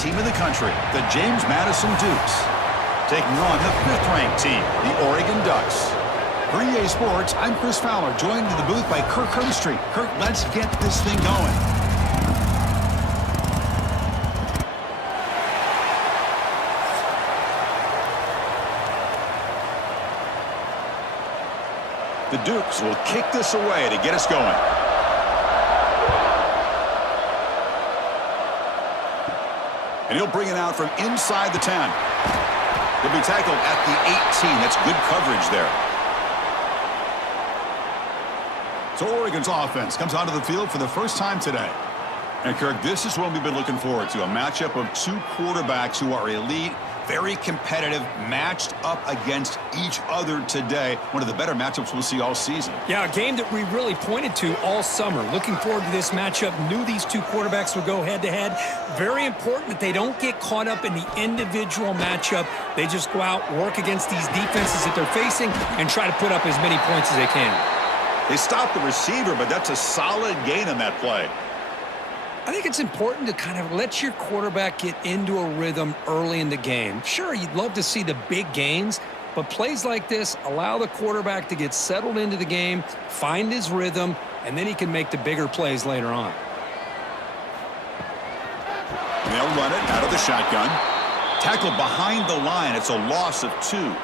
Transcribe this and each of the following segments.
team in the country, the James Madison Dukes, taking on the 5th-ranked team, the Oregon Ducks. For EA Sports, I'm Chris Fowler, joined in the booth by Kirk Herbstreit. Kirk, let's get this thing going. The Dukes will kick this away to get us going. And he'll bring it out from inside the 10. He'll be tackled at the 18. That's good coverage there. So Oregon's offense comes onto the field for the first time today. And Kirk, this is what we've been looking forward to, a matchup of two quarterbacks who are elite, very competitive, matched up against each other today. One of the better matchups we'll see all season. Yeah, a game that we really pointed to all summer. Looking forward to this matchup. Knew these two quarterbacks would go head-to-head. Very important that they don't get caught up in the individual matchup. They just go out, work against these defenses that they're facing, and try to put up as many points as they can. They stopped the receiver, but that's a solid gain on that play. I think it's important to kind of let your quarterback get into a rhythm early in the game. Sure, you'd love to see the big gains, but plays like this allow the quarterback to get settled into the game, find his rhythm, and then he can make the bigger plays later on. They'll run it out of the shotgun. Tackled behind the line. It's a loss of 2.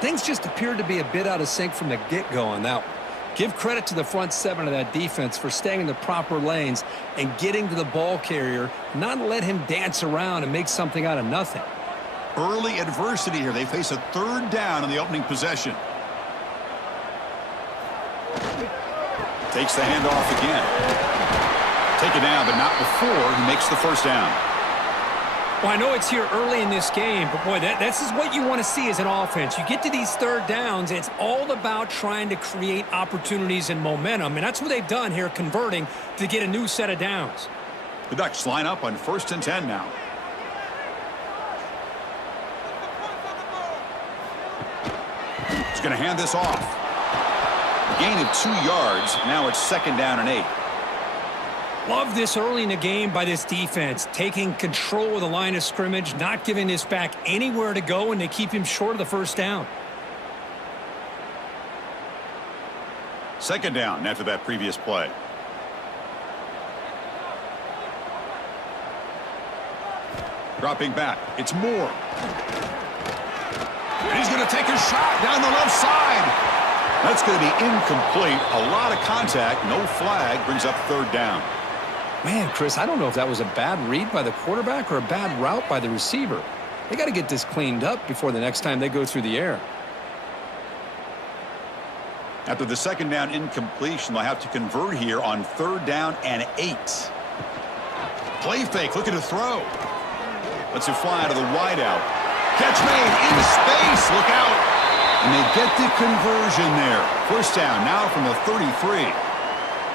Things just appeared to be a bit out of sync from the get-go on that one. Give credit to the front 7 of that defense for staying in the proper lanes and getting to the ball carrier, not let him dance around and make something out of nothing. Early adversity here. They face a 3rd down on the opening possession. Takes the handoff again. Take it down, but not before he makes the first down. Well, I know it's here early in this game, but boy, this is what you want to see as an offense. You get to these 3rd downs, it's all about trying to create opportunities and momentum, and that's what they've done here, converting to get a new set of downs. The Ducks line up on 1st and 10 now. He's going to hand this off. A gain of 2 yards. Now it's 2nd down and 8. Love this early in the game by this defense, taking control of the line of scrimmage, not giving this back anywhere to go, and they keep him short of the 1st down. 2nd down after that previous play. Dropping back. It's Moore. And he's going to take a shot down the left side. That's going to be incomplete. A lot of contact. No flag. Brings up 3rd down. Man, Chris, I don't know if that was a bad read by the quarterback or a bad route by the receiver. They got to get this cleaned up before the next time they go through the air. After the 2nd down incompletion, they'll have to convert here on 3rd down and 8. Play fake, looking to throw. Lets it fly to the wideout. Catch made in space, look out. And they get the conversion there. 1st down now from the 33.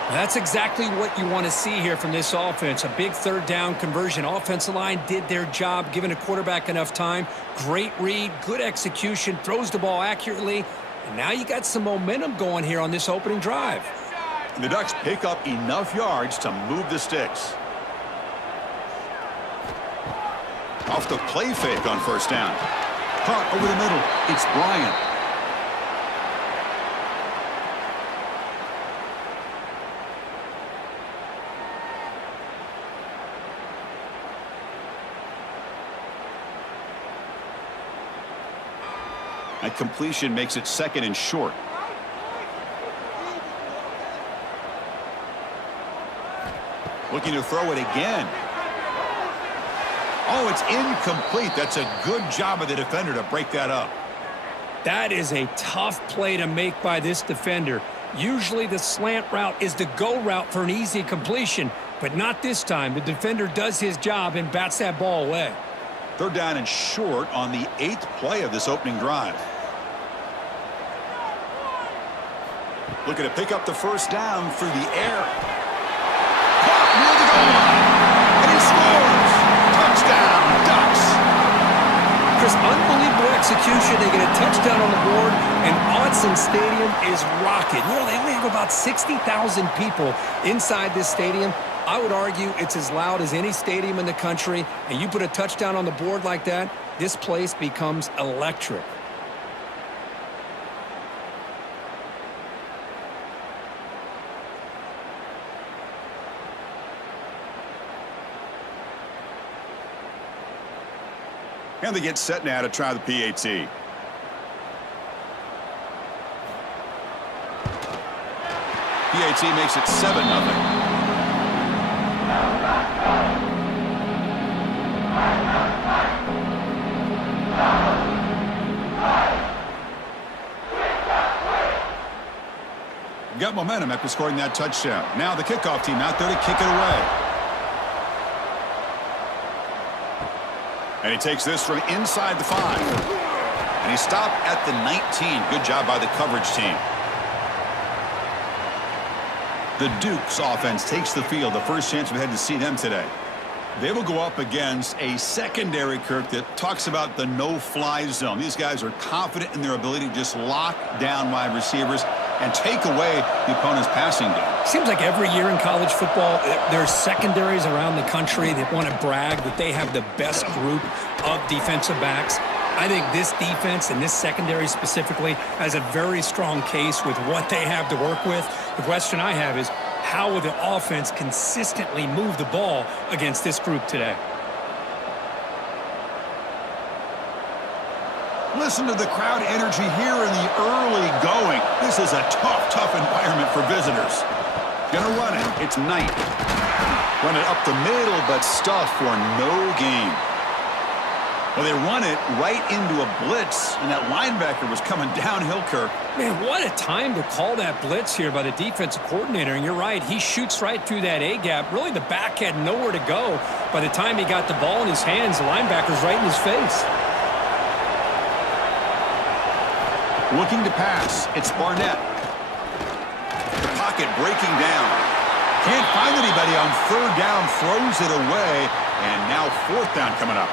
That's exactly what you want to see here from this offense. A big 3rd down conversion. Offensive line did their job, giving a quarterback enough time. Great read, good execution, throws the ball accurately. And now you got some momentum going here on this opening drive. And the Ducks pick up enough yards to move the sticks. Off the play fake on 1st down. Caught over the middle. It's Bryant. That completion makes it 2nd and short. Looking to throw it again. Oh, it's incomplete. That's a good job of the defender to break that up. That is a tough play to make by this defender. Usually the slant route is the go route for an easy completion, but not this time. The defender does his job and bats that ball away. 3rd down and short on the 8th play of this opening drive. Looking to pick up the 1st down through the air. Caught near the goal line. And he scores. Touchdown, Ducks. Chris, unbelievable execution. They get a touchdown on the board, and Autzen Stadium is rocking. You know, they only have about 60,000 people inside this stadium. I would argue it's as loud as any stadium in the country, and you put a touchdown on the board like that, this place becomes electric. And they get set now to try the PAT. PAT makes it 7-0. Got momentum after scoring that touchdown. Now the kickoff team out there to kick it away. And he takes this from inside the 5. And he stopped at the 19. Good job by the coverage team. The Dukes offense takes the field. The first chance we've had to see them today. They will go up against a secondary, Kirk, that talks about the no-fly zone. These guys are confident in their ability to just lock down wide receivers and take away the opponent's passing game. Seems like every year in college football, there's secondaries around the country that want to brag that they have the best group of defensive backs. I think this defense and this secondary specifically has a very strong case with what they have to work with. The question I have is, how will the offense consistently move the ball against this group today? Listen to the crowd energy here in the early going. This is a tough environment for visitors. Gonna run it. It's Knight. Run it up the middle, but stuff for no gain. Well, they run it right into a blitz, and that linebacker was coming downhill, Kirk. Man, what a time to call that blitz here by the defensive coordinator. And you're right, he shoots right through that A-gap. Really, the back had nowhere to go. By the time he got the ball in his hands, the linebacker's right in his face. Looking to pass. It's Barnett. The pocket breaking down. Can't find anybody on third down. Throws it away. And now fourth down coming up.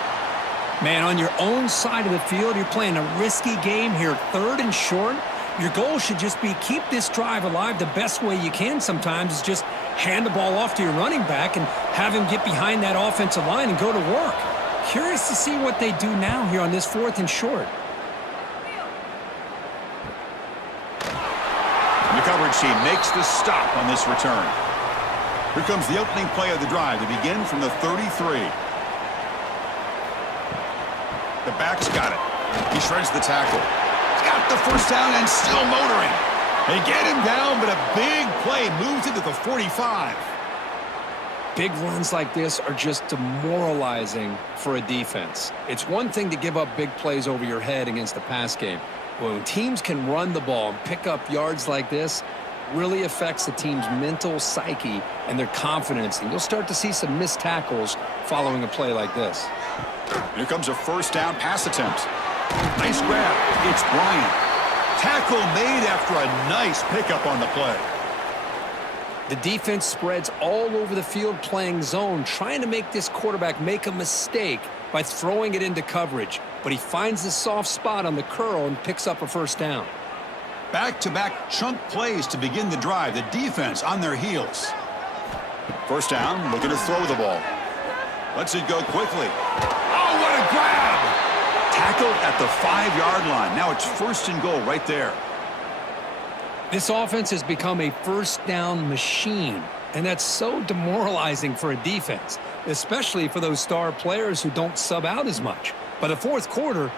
Man, on your own side of the field, you're playing a risky game here. Third and short. Your goal should just be keep this drive alive the best way you can sometimes is just hand the ball off to your running back and have him get behind that offensive line and go to work. Curious to see what they do now here on this fourth and short. The coverage team makes the stop on this return. Here comes the opening play of the drive to begin from the 33. The back's got it. He shreds the tackle. He's got the first down and still motoring. They get him down, but a big play moves into the 45. Big runs like this are just demoralizing for a defense. It's one thing to give up big plays over your head against the pass game. When teams can run the ball and pick up yards like this, really affects the team's mental psyche and their confidence. And you'll start to see some missed tackles following a play like this. Here comes a first down pass attempt. Nice grab. It's Bryant. Tackle made after a nice pickup on the play. The defense spreads all over the field playing zone, trying to make this quarterback make a mistake by throwing it into coverage. But he finds the soft spot on the curl and picks up a first down. Back-to-back chunk plays to begin the drive. The defense on their heels. First down, looking to throw the ball. Lets it go quickly. Oh, what a grab! Tackled at the 5-yard line. Now it's first and goal right there. This offense has become a first down machine, and that's so demoralizing for a defense, especially for those star players who don't sub out as much. By the fourth quarter, it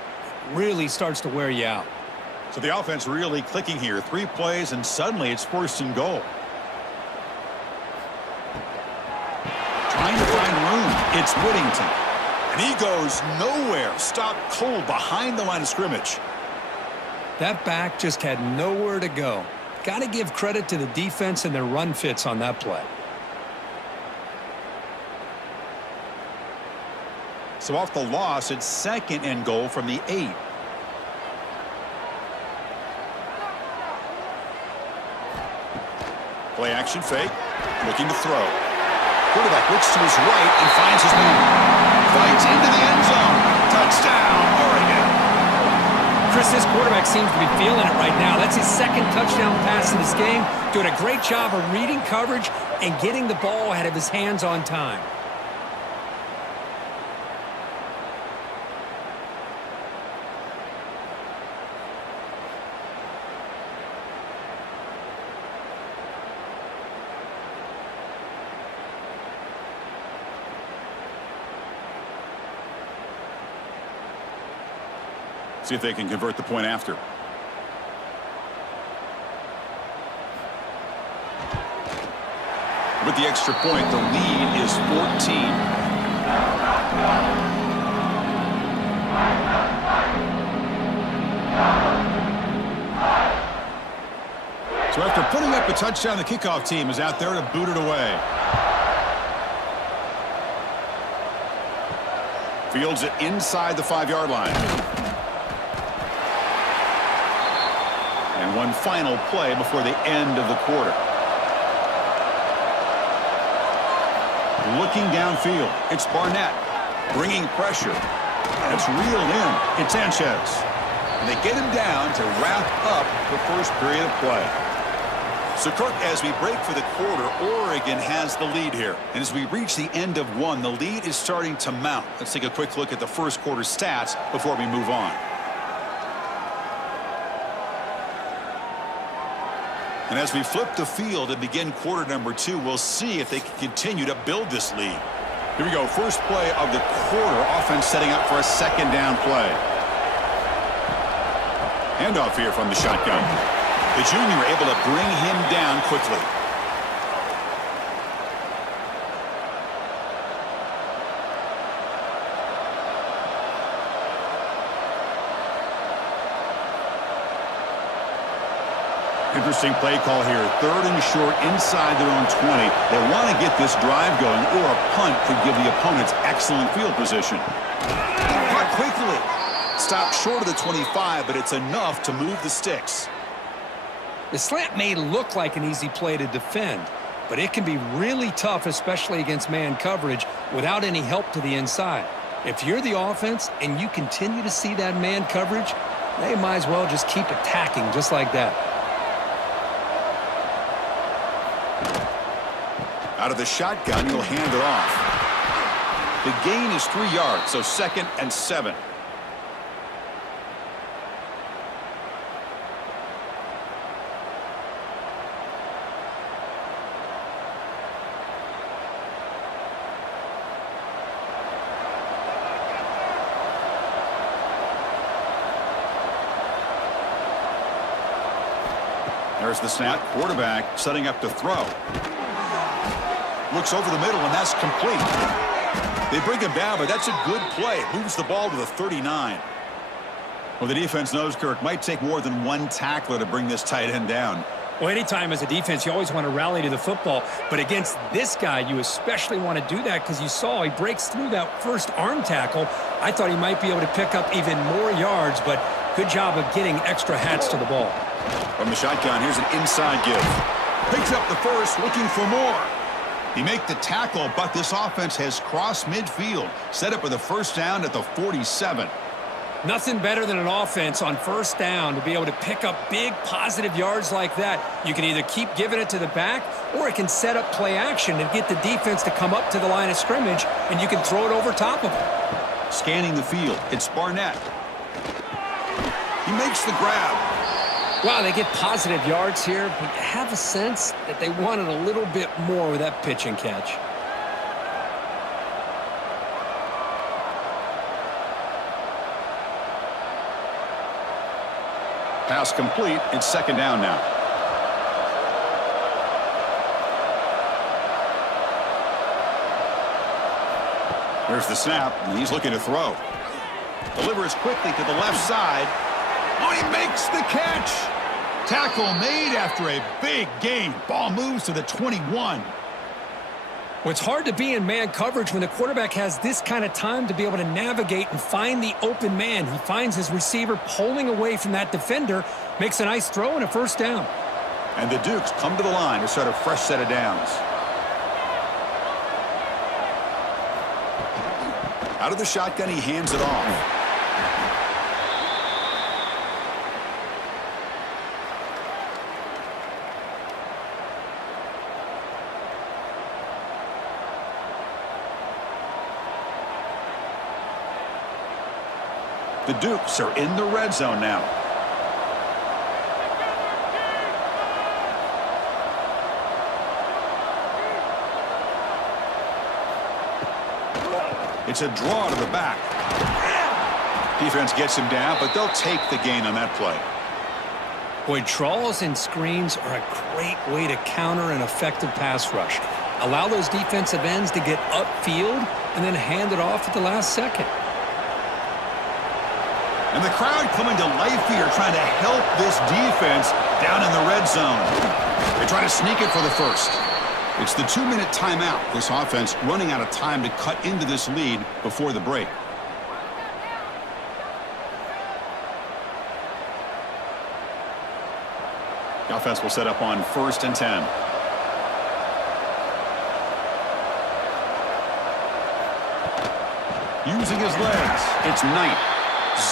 really starts to wear you out. So the offense really clicking here. 3 plays, and suddenly it's first and goal. Trying to find room. It's Whittington. And he goes nowhere. Stopped cold behind the line of scrimmage. That back just had nowhere to go. Got to give credit to the defense and their run fits on that play. So off the loss, it's second and goal from the 8. Play action fake. Looking to throw. Quarterback looks to his right and finds his man. Fights into the end zone. Touchdown, Oregon. Chris, this quarterback seems to be feeling it right now. That's his second touchdown pass in this game. Doing a great job of reading coverage, and getting the ball out of his hands on time. See if they can convert the point after. With the extra point, the lead is 14. So after putting up a touchdown, the kickoff team is out there to boot it away. Fields it inside the 5-yard line. And one final play before the end of the quarter. Looking downfield, it's Barnett bringing pressure. And it's reeled in. It's Sanchez. And they get him down to wrap up the first period of play. So, Kirk, as we break for the quarter, Oregon has the lead here. And as we reach the end of one, the lead is starting to mount. Let's take a quick look at the first quarter stats before we move on. And as we flip the field and begin quarter number 2, we'll see if they can continue to build this lead. Here we go. First play of the quarter. Offense setting up for a second down play. Handoff here from the shotgun. The junior able to bring him down quickly. Interesting play call here. Third and short inside their own 20. They want to get this drive going, or a punt could give the opponents excellent field position. Caught quickly. Stopped short of the 25, but it's enough to move the sticks. The slant may look like an easy play to defend, but it can be really tough, especially against man coverage, without any help to the inside. If you're the offense and you continue to see that man coverage, they might as well just keep attacking just like that. Out of the shotgun, he'll hand it off. The gain is 3 yards, so 2nd and 7. There's the snap. Quarterback setting up to throw. Looks over the middle, and that's complete. They bring him down, but that's a good play. It moves the ball to the 39. Well, the defense knows, Kirk, might take more than one tackler to bring this tight end down. Well, anytime as a defense, you always want to rally to the football. But against this guy, you especially want to do that because you saw he breaks through that first arm tackle. I thought he might be able to pick up even more yards, but good job of getting extra hats to the ball. From the shotgun, here's an inside give. Picks up the first, looking for more. He make the tackle, but this offense has crossed midfield. Set up with a first down at the 47. Nothing better than an offense on first down to be able to pick up big positive yards like that. You can either keep giving it to the back, or it can set up play action and get the defense to come up to the line of scrimmage, and you can throw it over top of them. Scanning the field, it's Barnett. He makes the grab. Wow, they get positive yards here, but you have a sense that they wanted a little bit more with that pitch and catch. Pass complete. It's second down now. There's the snap, and he's looking to throw. Delivers quickly to the left side. Oh, he makes the catch. Tackle made after a big gain. Ball moves to the 21. Well, it's hard to be in man coverage when the quarterback has this kind of time to be able to navigate and find the open man. He finds his receiver pulling away from that defender, makes a nice throw and a first down. And the Dukes come to the line to start a fresh set of downs. Out of the shotgun, he hands it off. The Dukes are in the red zone now. It's a draw to the back. Defense gets him down, but they'll take the gain on that play. Boy, draws and screens are a great way to counter an effective pass rush. Allow those defensive ends to get upfield and then hand it off at the last second. And the crowd coming to life here, trying to help this defense down in the red zone. They try to sneak it for the first. It's the 2-minute timeout. This offense running out of time to cut into this lead before the break. The offense will set up on 1st and 10. Using his legs, it's Knight.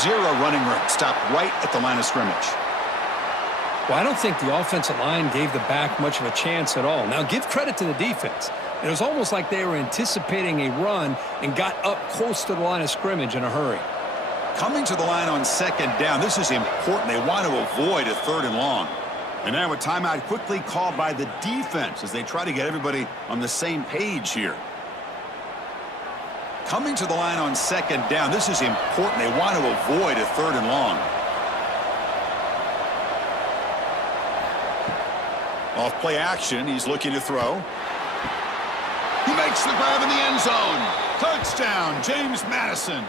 0 running room. Stopped right at the line of scrimmage. Well, I don't think the offensive line gave the back much of a chance at all. Now, give credit to the defense. It was almost like they were anticipating a run and got up close to the line of scrimmage in a hurry. Coming to the line on 2nd down, this is important. They want to avoid a 3rd and long. And now a timeout quickly called by the defense as they try to get everybody on the same page here. Coming to the line on 2nd down, this is important. They want to avoid a 3rd and long. Off play action, he's looking to throw. He makes the grab in the end zone. Touchdown, James Madison.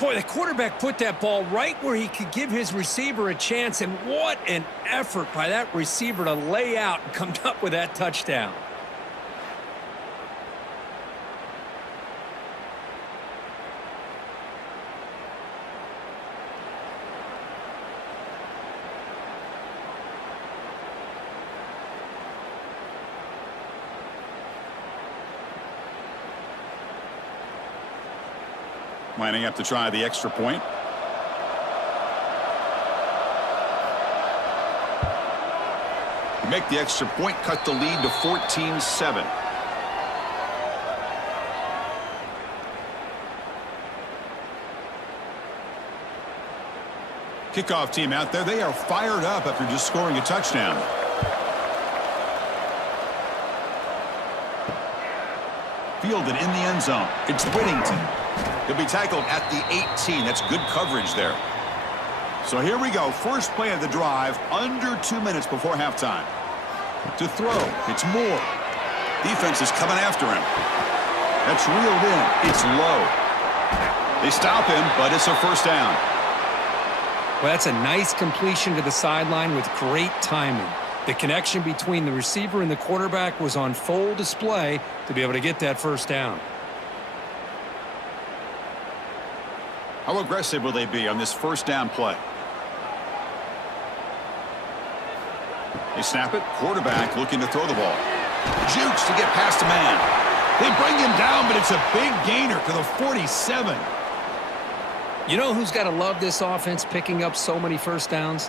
Boy, the quarterback put that ball right where he could give his receiver a chance, and what an effort by that receiver to lay out and come up with that touchdown. Lining up to try the extra point. Make the extra point, cut the lead to 14-7. Kickoff team out there. They are fired up after just scoring a touchdown. Fielded in the end zone. It's Whittington. He'll be tackled at the 18. That's good coverage there. So here we go. First play of the drive, under 2 minutes before halftime. To throw, it's Moore. Defense is coming after him. That's reeled in. It's low. They stop him, but it's a 1st down. Well, that's a nice completion to the sideline with great timing. The connection between the receiver and the quarterback was on full display to be able to get that 1st down. How aggressive will they be on this 1st down play? They snap it. Quarterback looking to throw the ball. Jukes to get past a man. They bring him down, but it's a big gainer to the 47. You know who's got to love this offense picking up so many 1st downs?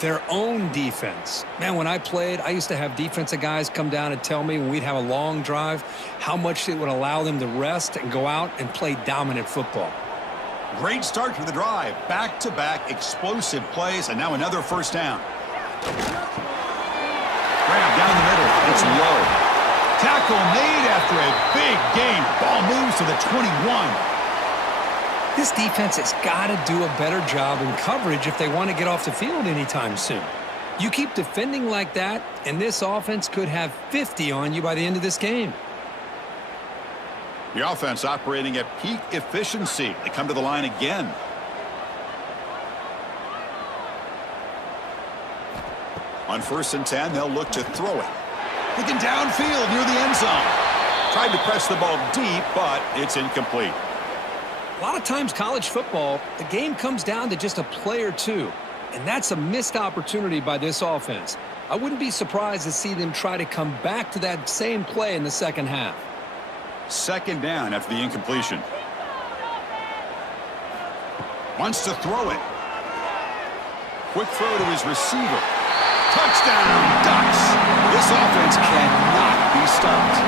Their own defense. Man, when I played, I used to have defensive guys come down and tell me when we'd have a long drive how much it would allow them to rest and go out and play dominant football. Great start to the drive. Back-to-back explosive plays, and now another 1st down. Grab down the middle. It's low. Tackle made after a big gain. Ball moves to the 21. This defense has got to do a better job in coverage if they want to get off the field anytime soon. You keep defending like that, and this offense could have 50 on you by the end of this game. The offense operating at peak efficiency. They come to the line again. On 1st and 10, they'll look to throw it. Looking downfield near the end zone. Tried to press the ball deep, but it's incomplete. A lot of times college football, the game comes down to just a play or two, and that's a missed opportunity by this offense. I wouldn't be surprised to see them try to come back to that same play in the 2nd half. 2nd down after the incompletion. Wants to throw it. Quick throw to his receiver. Touchdown, Ducks. This offense cannot be stopped.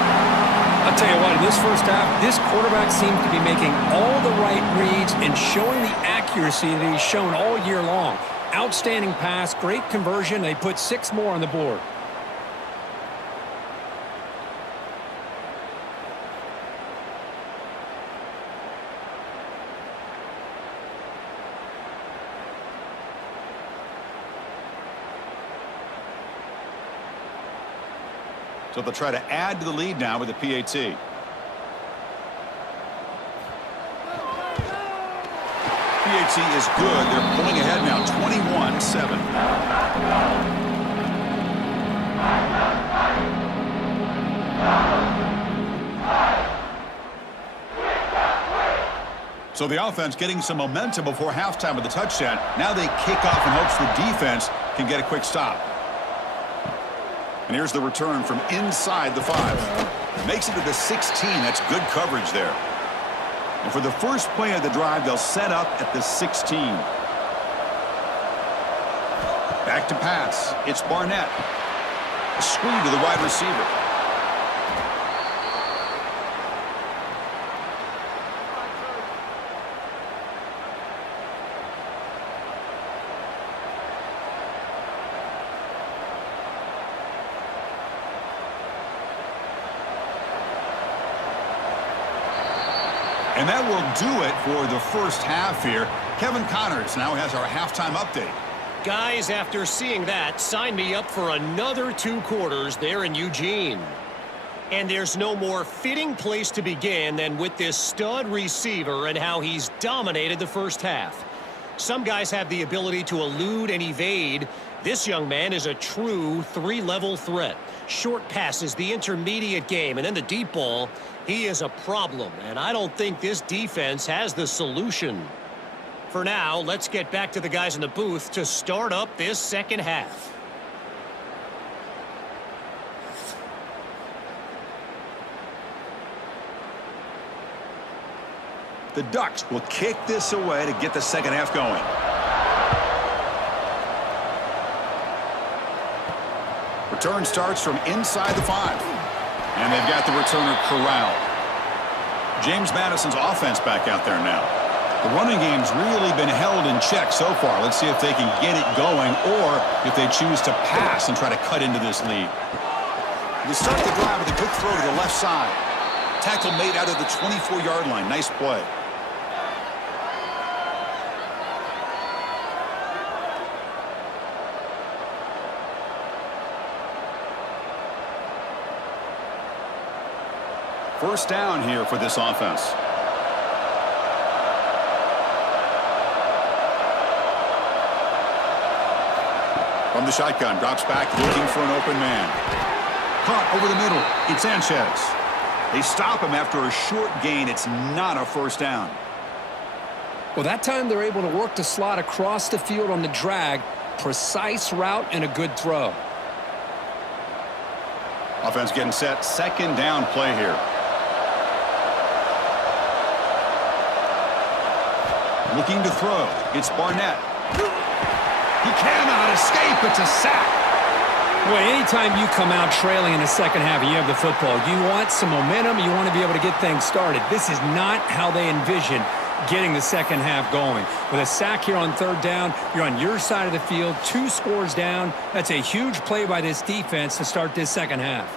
I'll tell you what, in this first half, this quarterback seems to be making all the right reads and showing the accuracy that he's shown all year long. Outstanding pass, great conversion. They put 6 more on the board. So they'll try to add to the lead now with the PAT. PAT is good. They're pulling ahead now, 21-7. So the offense getting some momentum before halftime with the touchdown. Now they kick off in hopes the defense can get a quick stop. And here's the return from inside the 5. Makes it to the 16. That's good coverage there. And for the first play of the drive, they'll set up at the 16. Back to pass. It's Barnett. A screen to the wide receiver. And that will do it for the first half here. Kevin Connors now has our halftime update. Guys, after seeing that, sign me up for another 2 quarters there in Eugene. And there's no more fitting place to begin than with this stud receiver and how he's dominated the first half. Some guys have the ability to elude and evade. This young man is a true 3-level threat. Short passes, the intermediate game, and then the deep ball. He is a problem, and I don't think this defense has the solution. For now, let's get back to the guys in the booth to start up this second half. The Ducks will kick this away to get the second half going. Return starts from inside the 5. And they've got the returner corralled. James Madison's offense back out there now. The running game's really been held in check so far. Let's see if they can get it going or if they choose to pass and try to cut into this lead. They start the drive with a good throw to the left side. Tackle made out of the 24-yard line. Nice play. First down here for this offense. From the shotgun, drops back looking for an open man. Caught over the middle. It's Sanchez. They stop him after a short gain. It's not a first down. Well, that time they're able to work the slot across the field on the drag. Precise route and a good throw. Offense getting set. Second down play here. Looking to throw. It's Barnett. He cannot escape. It's a sack. Well, anytime you come out trailing in the second half and you have the football, you want some momentum. You want to be able to get things started. This is not how they envision getting the second half going. With a sack here on third down, you're on your side of the field, 2 scores down. That's a huge play by this defense to start this second half.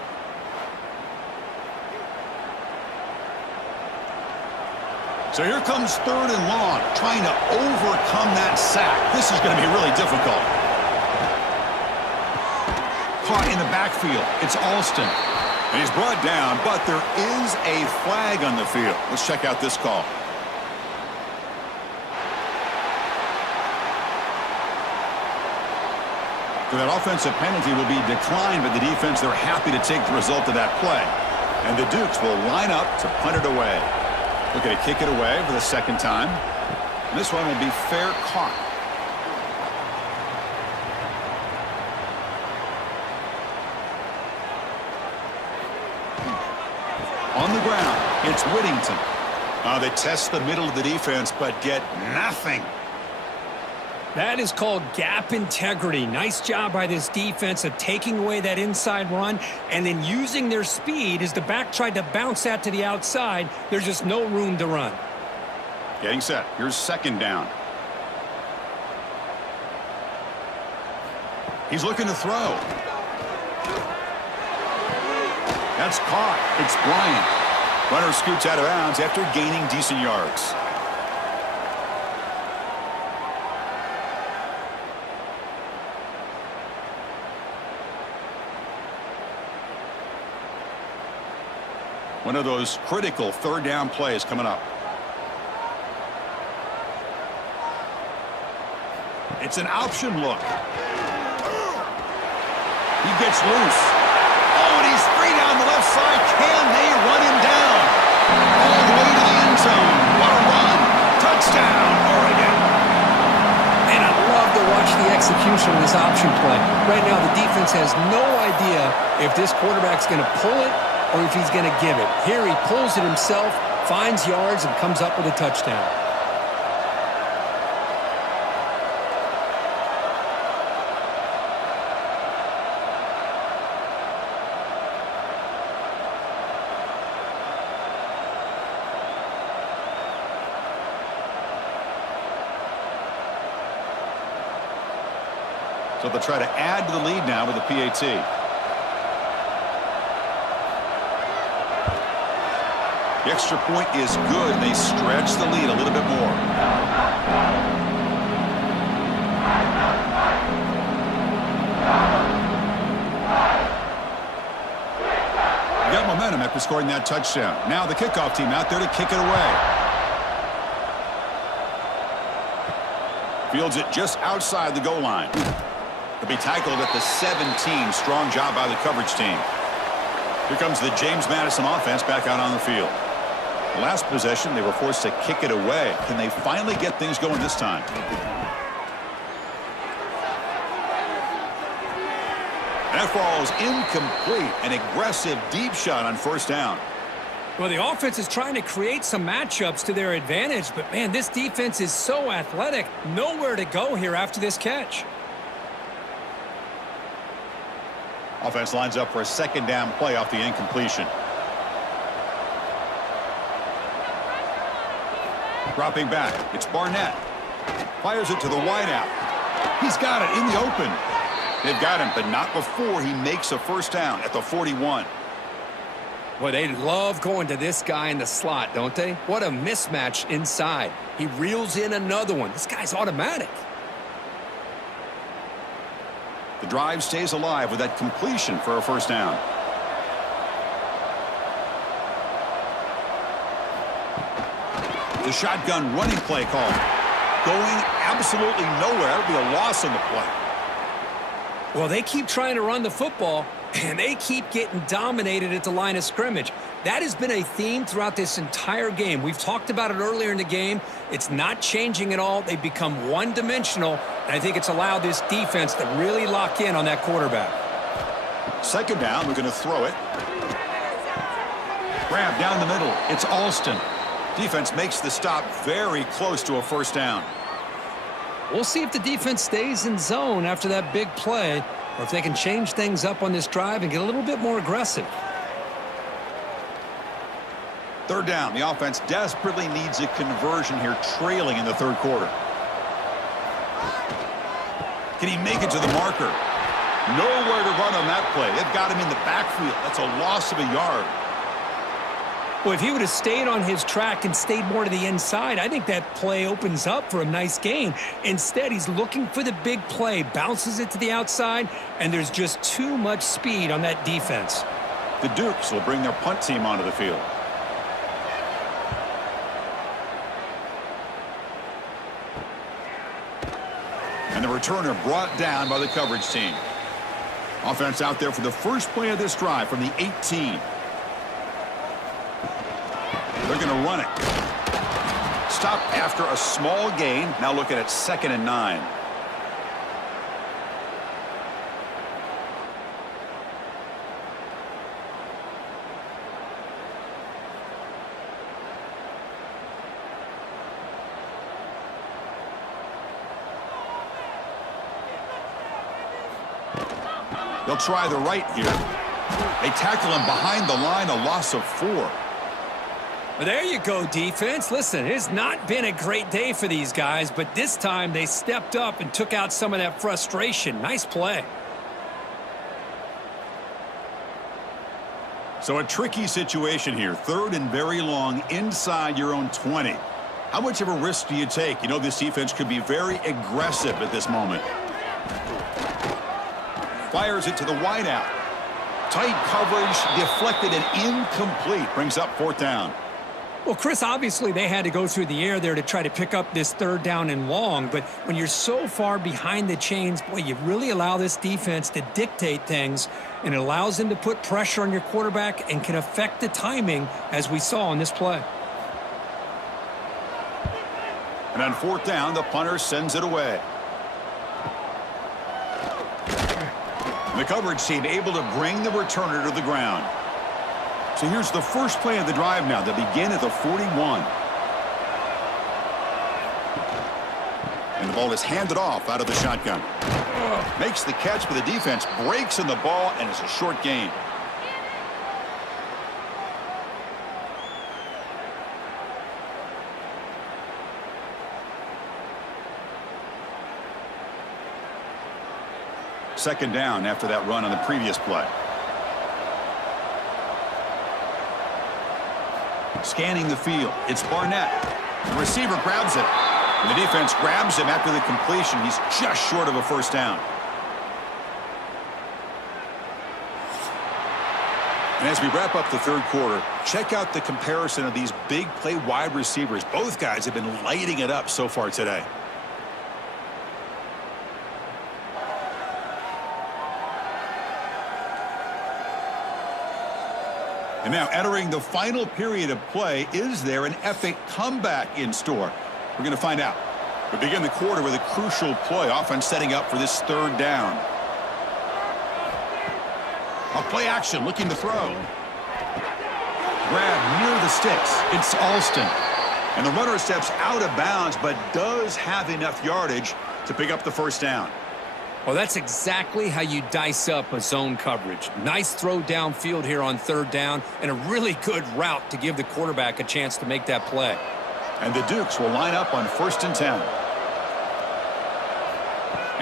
So here comes third and long, trying to overcome that sack. This is going to be really difficult. Caught in the backfield. It's Alston. And he's brought down, but there is a flag on the field. Let's check out this call. So that offensive penalty will be declined by the defense. They're happy to take the result of that play. And the Dukes will line up to punt it away. Looking to kick it away for the second time. And this one will be fair caught. On the ground, it's Whittington. They test the middle of the defense, but get nothing. That is called gap integrity. Nice job by this defense of taking away that inside run and then using their speed as the back tried to bounce that to the outside. There's just no room to run. Getting set. Here's second down. He's looking to throw. That's caught. It's Bryant. Runner scoots out of bounds after gaining decent yards. One of those critical third down plays coming up. It's an option look. He gets loose. Oh, and he's free down the left side. Can they run him down? All the way to the end zone. What a run. Touchdown, Oregon. And I love to watch the execution of this option play. Right now, the defense has no idea if this quarterback's going to pull it or if he's going to give it. Here he pulls it himself, finds yards, and comes up with a touchdown. So they'll try to add to the lead now with the PAT. The extra point is good, and they stretch the lead a little bit more. They got momentum after scoring that touchdown. Now the kickoff team out there to kick it away. Fields it just outside the goal line. To be tackled at the 17. Strong job by the coverage team. Here comes the James Madison offense back out on the field. Last possession, they were forced to kick it away. Can they finally get things going this time? That falls incomplete. An aggressive deep shot on first down. Well, the offense is trying to create some matchups to their advantage, but, man, this defense is so athletic. Nowhere to go here after this catch. Offense lines up for a second down play off the incompletion. Dropping back, it's Barnett. Fires it to the wideout. He's got it in the open. They've got him, but not before he makes a first down at the 41. Boy, they love going to this guy in the slot, don't they? What a mismatch inside. He reels in another one. This guy's automatic. The drive stays alive with that completion for a first down. The shotgun running play call. Going absolutely nowhere. It'll be a loss on the play. Well, they keep trying to run the football, and they keep getting dominated at the line of scrimmage. That has been a theme throughout this entire game. We've talked about it earlier in the game. It's not changing at all. They've become one-dimensional, and I think it's allowed this defense to really lock in on that quarterback. Second down, we're going to throw it. Grab down the middle. It's Alston. Defense makes the stop very close to a first down. We'll see if the defense stays in zone after that big play, or if they can change things up on this drive and get a little bit more aggressive. Third down. The offense desperately needs a conversion here, trailing in the third quarter. Can he make it to the marker? Nowhere to run on that play. They've got him in the backfield. That's a loss of a yard. Well, if he would have stayed on his track and stayed more to the inside, I think that play opens up for a nice gain. Instead, he's looking for the big play, bounces it to the outside, and there's just too much speed on that defense. The Dukes will bring their punt team onto the field. And the returner brought down by the coverage team. Offense out there for the first play of this drive from the 18. They're going to run it. Stop after a small gain. Now looking at 2nd and 9. They'll try the right here. They tackle him behind the line, a loss of 4. Well, there you go, defense. Listen, it's not been a great day for these guys, but this time they stepped up and took out some of that frustration. Nice play. So a tricky situation here. 3rd and very long inside your own 20. How much of a risk do you take? You know this defense could be very aggressive at this moment. Fires it to the wideout. Tight coverage, deflected and incomplete. Brings up 4th down. Well, Chris, obviously they had to go through the air there to try to pick up this 3rd down and long, but when you're so far behind the chains, boy, you really allow this defense to dictate things, and it allows them to put pressure on your quarterback and can affect the timing, as we saw on this play. And on 4th down, the punter sends it away. And the coverage team able to bring the returner to the ground. So here's the first play of the drive now. They begin at the 41. And the ball is handed off out of the shotgun. Makes the catch, but the defense breaks in the ball, and it's a short gain. Second down after that run on the previous play. Scanning the field. It's Barnett. The receiver grabs it. And the defense grabs him after the completion. He's just short of a first down. And as we wrap up the 3rd quarter, check out the comparison of these big play wide receivers. Both guys have been lighting it up so far today. And now entering the final period of play, is there an epic comeback in store? We're going to find out. We begin the quarter with a crucial play, offense setting up for this 3rd down. A play action, looking to throw. Grab near the sticks. It's Alston. And the runner steps out of bounds, but does have enough yardage to pick up the first down. Well, that's exactly how you dice up a zone coverage. Nice throw downfield here on 3rd down, and a really good route to give the quarterback a chance to make that play. And the Dukes will line up on 1st and 10.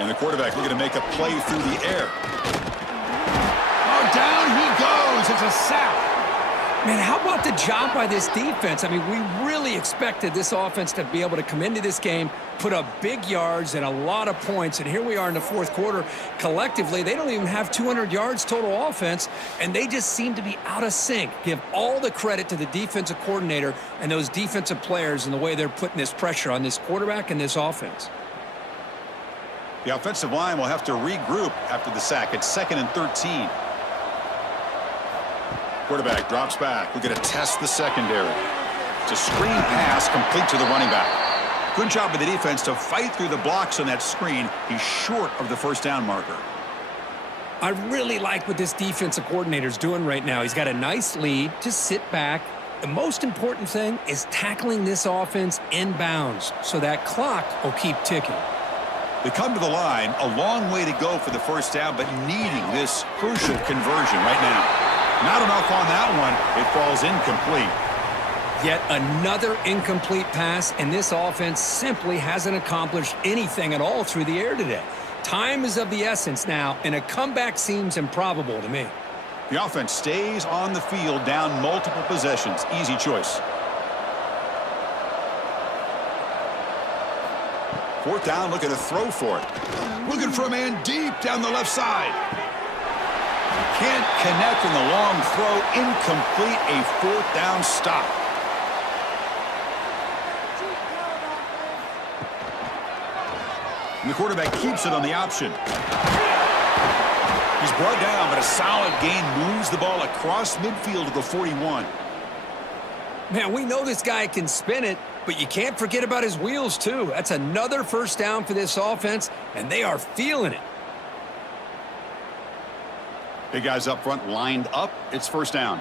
And the quarterback looking to make a play through the air. Oh, down he goes. It's a sack. Man, how about the job by this defense? I mean, we really expected this offense to be able to come into this game, put up big yards and a lot of points, and here we are in the 4th quarter. Collectively, they don't even have 200 yards total offense, and they just seem to be out of sync. Give all the credit to the defensive coordinator and those defensive players and the way they're putting this pressure on this quarterback and this offense. The offensive line will have to regroup after the sack. It's 2nd and 13. Quarterback drops back. We're going to test the secondary. It's a screen pass complete to the running back. Good job by the defense to fight through the blocks on that screen. He's short of the first down marker. I really like what this defensive coordinator's doing right now. He's got a nice lead. Just sit back. The most important thing is tackling this offense inbounds so that clock will keep ticking. They come to the line, a long way to go for the first down, but needing this crucial conversion right now. Not enough on that one. It falls incomplete. Yet another incomplete pass, and this offense simply hasn't accomplished anything at all through the air today. Time is of the essence now, and a comeback seems improbable to me. The offense stays on the field, down multiple possessions. Easy choice. 4th down, looking to throw for it. Looking for a man deep down the left side. Can't connect in the long throw. Incomplete. A 4th down stop. And the quarterback keeps it on the option. He's brought down, but a solid gain moves the ball across midfield to the 41. Man, we know this guy can spin it, but you can't forget about his wheels, too. That's another first down for this offense, and they are feeling it. Big guys up front lined up. It's first down.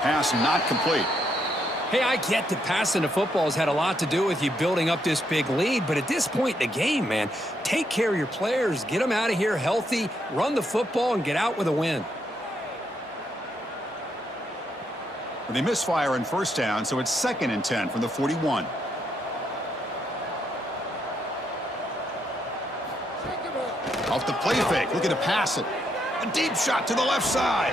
Pass not complete. Hey, I get that passing the football has had a lot to do with you building up this big lead, but at this point in the game, man, take care of your players, get them out of here healthy, run the football, and get out with a win. They misfire in first down, so it's 2nd and 10 from the 41. Off the play fake, looking to pass it. A deep shot to the left side.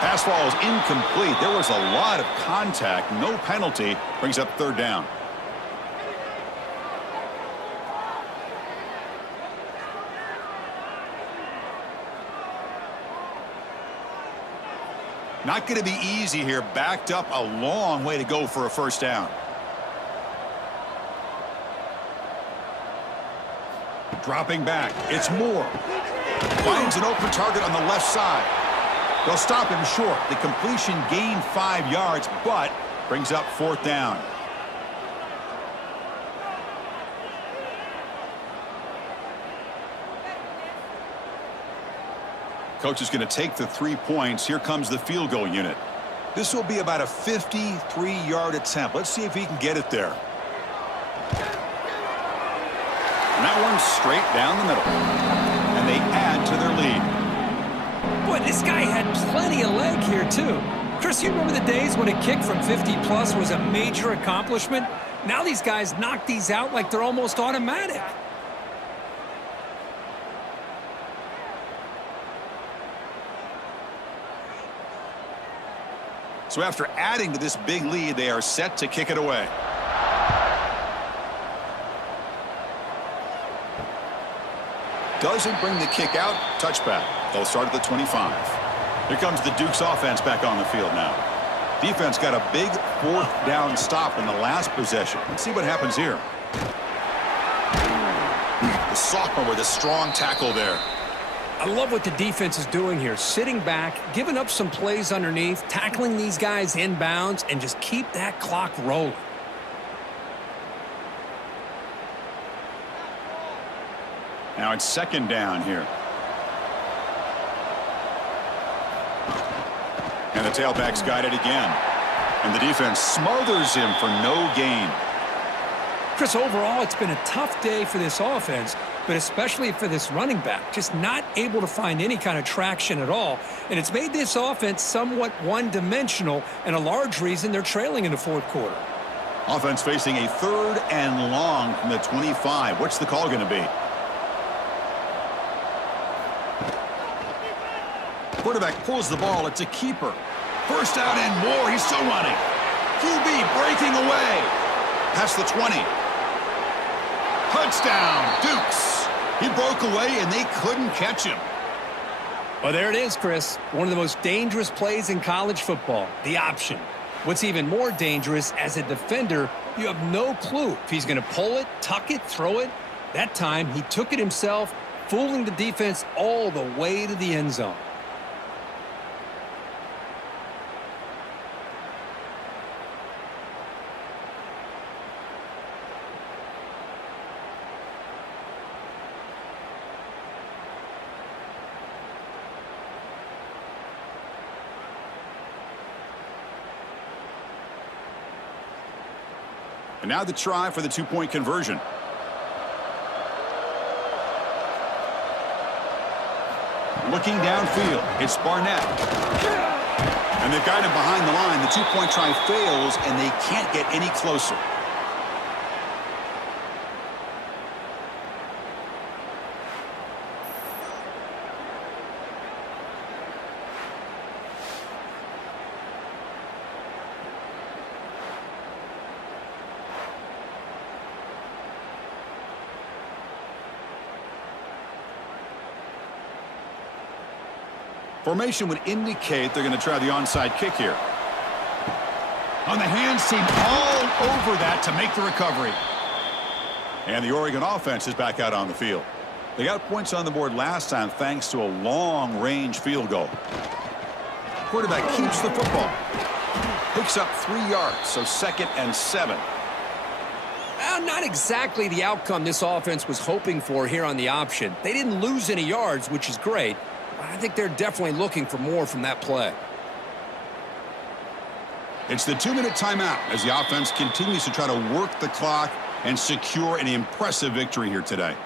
Pass ball is incomplete. There was a lot of contact. No penalty. Brings up 3rd down. Not going to be easy here. Backed up a long way to go for a first down. Dropping back. It's Moore. Finds an open target on the left side. They'll stop him short. The completion gained 5 yards, but brings up 4th down. Coach is going to take the 3 points. Here comes the field goal unit. This will be about a 53-yard attempt. Let's see if he can get it there. And that one's straight down the middle. And they add to their lead. Boy, this guy had plenty of leg here, too. Chris, you remember the days when a kick from 50-plus was a major accomplishment? Now these guys knock these out like they're almost automatic. So after adding to this big lead, they are set to kick it away. Doesn't bring the kick out. Touchback. They'll start at the 25. Here comes the Duke's offense back on the field now. Defense got a big 4th down stop in the last possession. Let's see what happens here. The sophomore with a strong tackle there. I love what the defense is doing here. Sitting back, giving up some plays underneath, tackling these guys inbounds, and just keep that clock rolling. Now it's 2nd down here. And the tailback's got it again. And the defense smothers him for no gain. Chris, overall, it's been a tough day for this offense, but especially for this running back. Just not able to find any kind of traction at all. And it's made this offense somewhat one-dimensional, and a large reason they're trailing in the 4th quarter. Offense facing a 3rd and long from the 25. What's the call going to be? Quarterback pulls the ball. It's a keeper. First out and more. He's still running. QB breaking away. Past the 20. Touchdown, Dukes. He broke away, and they couldn't catch him. Well, there it is, Chris. One of the most dangerous plays in college football, the option. What's even more dangerous, as a defender, you have no clue if he's going to pull it, tuck it, throw it. That time, he took it himself, fooling the defense all the way to the end zone. And now the try for the 2-point conversion. Looking downfield, it's Barnett. And they've got him behind the line. The 2-point try fails, and they can't get any closer. Formation would indicate they're going to try the onside kick here. On the hands team all over that to make the recovery. And the Oregon offense is back out on the field. They got points on the board last time thanks to a long-range field goal. Quarterback keeps the football. Picks up 3 yards, so 2nd and 7. Not exactly the outcome this offense was hoping for here on the option. They didn't lose any yards, which is great. I think they're definitely looking for more from that play. It's the 2-minute timeout as the offense continues to try to work the clock and secure an impressive victory here today.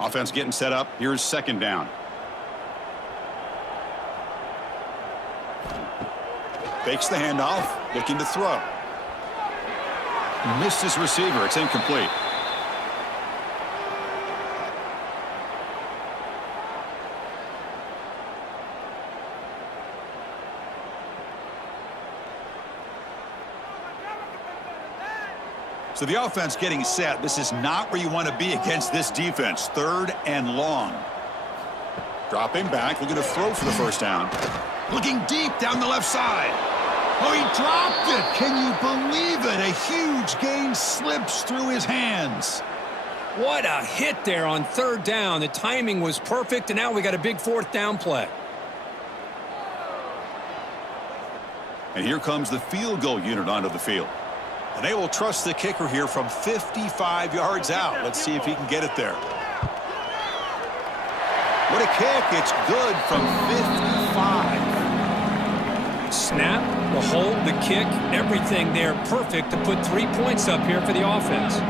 Offense getting set up. Here's second down. Fakes the handoff, looking to throw. Missed his receiver. It's incomplete. So the offense getting set. This is not where you want to be against this defense. 3rd and long. Dropping back, looking to throw for the first down. Looking deep down the left side. Oh, he dropped it. Can you believe it? A huge gain slips through his hands. What a hit there on 3rd down. The timing was perfect, and now we got a big 4th down play. And here comes the field goal unit onto the field. And they will trust the kicker here from 55 yards out. Let's see if he can get it there. What a kick. It's good from 55. Snap, the hold, the kick, everything there perfect to put 3 points up here for the offense.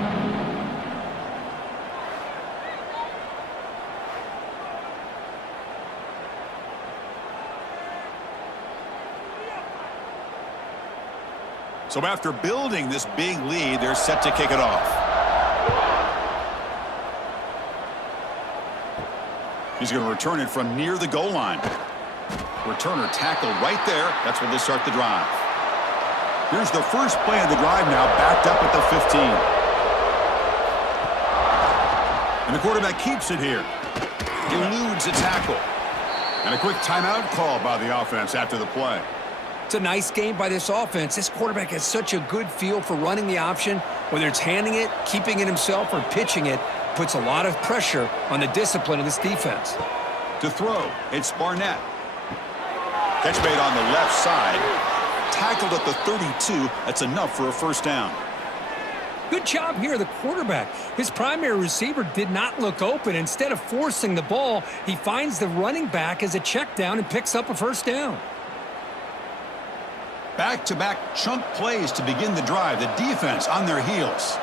So after building this big lead, they're set to kick it off. He's going to return it from near the goal line. Returner tackled right there. That's where they start the drive. Here's the first play of the drive now, backed up at the 15. And the quarterback keeps it here. Eludes a tackle. And a quick timeout call by the offense after the play. It's a nice game by this offense. This quarterback has such a good feel for running the option. Whether it's handing it, keeping it himself, or pitching it, puts a lot of pressure on the discipline of this defense. To throw, it's Barnett. Catch made on the left side. Tackled at the 32. That's enough for a first down. Good job here, the quarterback. His primary receiver did not look open. Instead of forcing the ball, he finds the running back as a check down and picks up a first down. Back-to-back chunk plays to begin the drive. The defense on their heels.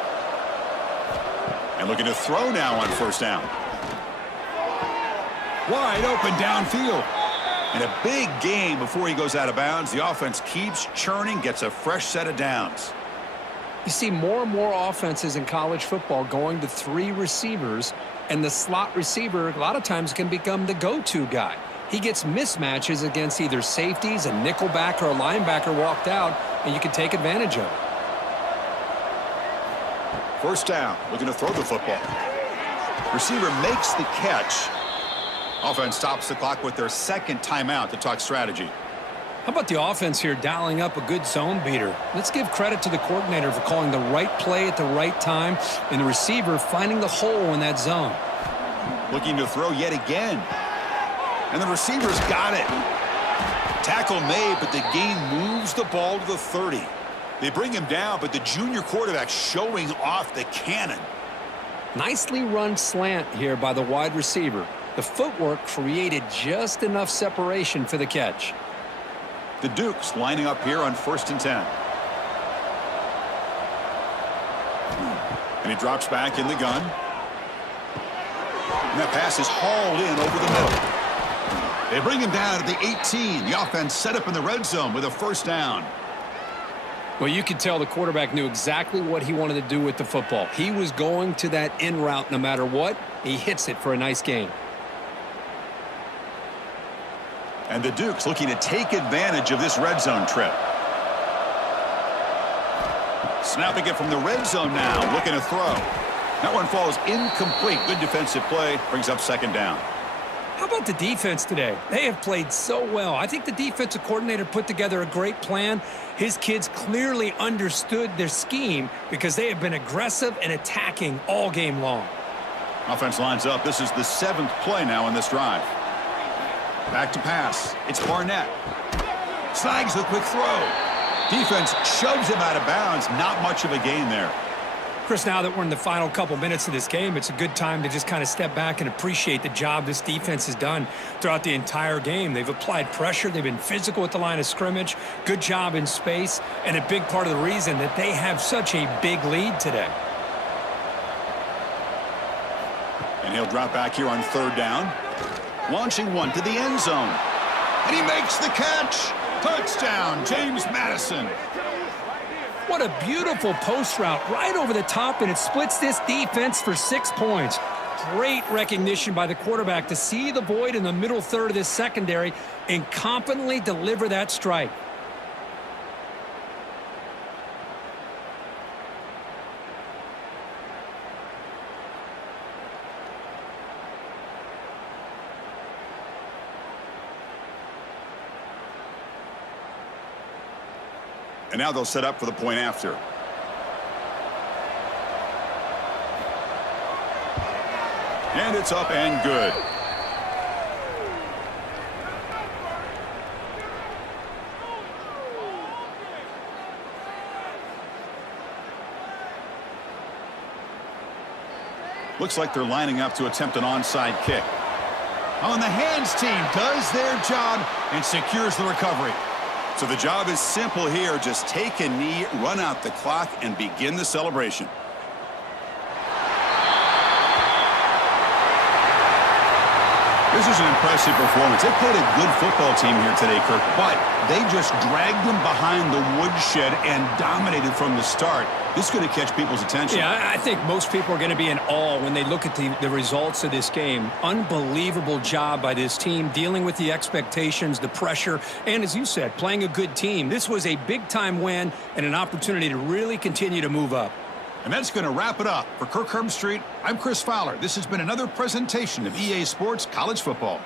And looking to throw now on first down. Wide open downfield. And a big gain before he goes out of bounds. The offense keeps churning, gets a fresh set of downs. You see more and more offenses in college football going to 3 receivers, and the slot receiver a lot of times can become the go-to guy. He gets mismatches against either safeties, a nickelbacker, or a linebacker walked out, and you can take advantage of it. First down, looking to throw the football. Receiver makes the catch. Offense stops the clock with their second timeout to talk strategy. How about the offense here dialing up a good zone beater? Let's give credit to the coordinator for calling the right play at the right time, and the receiver finding the hole in that zone. Looking to throw yet again. And the receiver's got it. Tackle made, but the gain moves the ball to the 30. They bring him down, but the junior quarterback showing off the cannon. Nicely run slant here by the wide receiver. The footwork created just enough separation for the catch. The Dukes lining up here on 1st and 10. And he drops back in the gun. And that pass is hauled in over the middle. They bring him down at the 18. The offense set up in the red zone with a first down. Well, you could tell the quarterback knew exactly what he wanted to do with the football. He was going to that in route no matter what. He hits it for a nice gain. And the Dukes looking to take advantage of this red zone trip. Snapping it from the red zone now, looking to throw. That one falls incomplete. Good defensive play, brings up second down. How about the defense today? They have played so well. I think the defensive coordinator put together a great plan. His kids clearly understood their scheme because they have been aggressive and attacking all game long. Offense lines up. This is the 7th play now in this drive. Back to pass. It's Barnett. Snags the quick throw. Defense shoves him out of bounds. Not much of a gain there. Chris, now that we're in the final couple minutes of this game, it's a good time to just kind of step back and appreciate the job this defense has done throughout the entire game. They've applied pressure. They've been physical at the line of scrimmage. Good job in space, and a big part of the reason that they have such a big lead today. And he'll drop back here on third down. Launching one to the end zone. And he makes the catch. Touchdown, James Madison. What a beautiful post route right over the top, and it splits this defense for 6 points. Great recognition by the quarterback to see the void in the middle third of this secondary and confidently deliver that strike. And now they'll set up for the point after. And it's up and good. Looks like they're lining up to attempt an onside kick. On the hands team does their job and secures the recovery. So the job is simple here. Just take a knee, run out the clock, and begin the celebration. This is an impressive performance. They played a good football team here today, Kirk, but they just dragged them behind the woodshed and dominated from the start. This is going to catch people's attention. Yeah, I think most people are going to be in awe when they look at the results of this game. Unbelievable job by this team, dealing with the expectations, the pressure, and as you said, playing a good team. This was a big-time win and an opportunity to really continue to move up. And that's going to wrap it up. For Kirk Herbstreit, I'm Chris Fowler. This has been another presentation of EA Sports College Football.